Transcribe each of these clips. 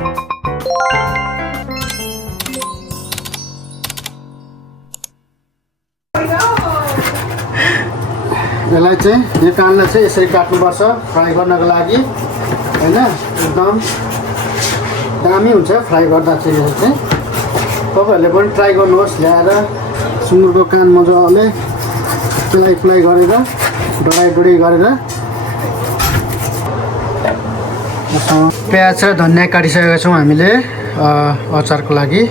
यसलाई चाहिँ यो कानलाई चाहिँ यसरी काट्नुपर्छ फ्राई गर्नको लागि हैन। एकदम दामी हुन्छ फ्राई गर्दा चाहिँ यो चाहिँ। तपाईहरुले पनि ट्राई गर्नुहोस् ल्याएर सुँगुरको कान मजाले फ्राई गरेर डढाइ गरेर। प्याज र धनिया काटिसकेका छौँ हामीले अचारको लागि।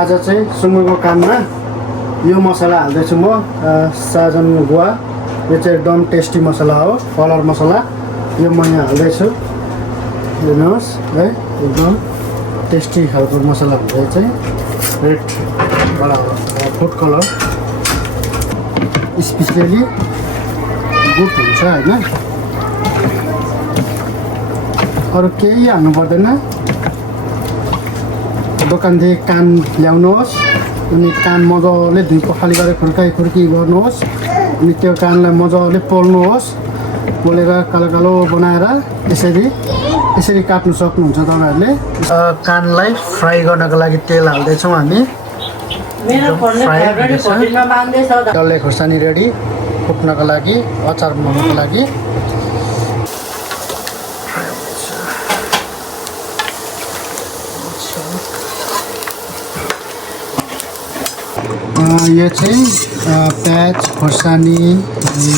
आज चाहिँ सुँगुरको कानमा यो मसला हाल्दैछु म, साजन गुवा। यो चाहिँ एकदम टेस्टी मसला हो, कलर मसला। यो म यहाँ हाल्दैछु, हेर्नुहोस् है, एकदम टेस्टी खालको मसला हुन्छ। यो चाहिँ red food colour specially good हुन्छ हैन। अरू केही हाल्नु पर्दैन। दोकानदेखि कान ल्याउनुहोस्, अनि कान मजाले धुई पखाली गरेर खुर्की गर्नुहोस्। अनि त्यो कानलाई मजाले पोल्नुहोस्, पोलेर कालो कालो बनाएर यसरी काट्नु सक्नुहुन्छ तपाईहरुले। कानलाई फ्राई गर्नको लागि तेल हाल्दैछौँ हामी। डल्ले खुर्सानी रेडी फुट्नको लागि, अचार बनाउनको लागि। यो चाहिँ प्याज, खुर्सानी,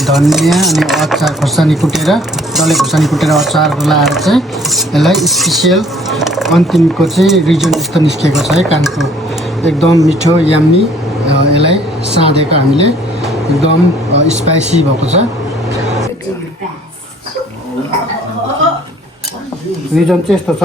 धनिया अनि अचार खुर्सानी कुटेर, डल्ले खुर्सानी कुटेर अचार लाएर चाहिँ यसलाई स्पेसियल अन्तिमको चाहिँ रिजन यस्तो निस्केको छ है कानको। एकदम मिठो यम्मी। यसलाई साँधेको हामीले एकदम स्पाइसी भएको छ। रिजन चाहिँ यस्तो छ।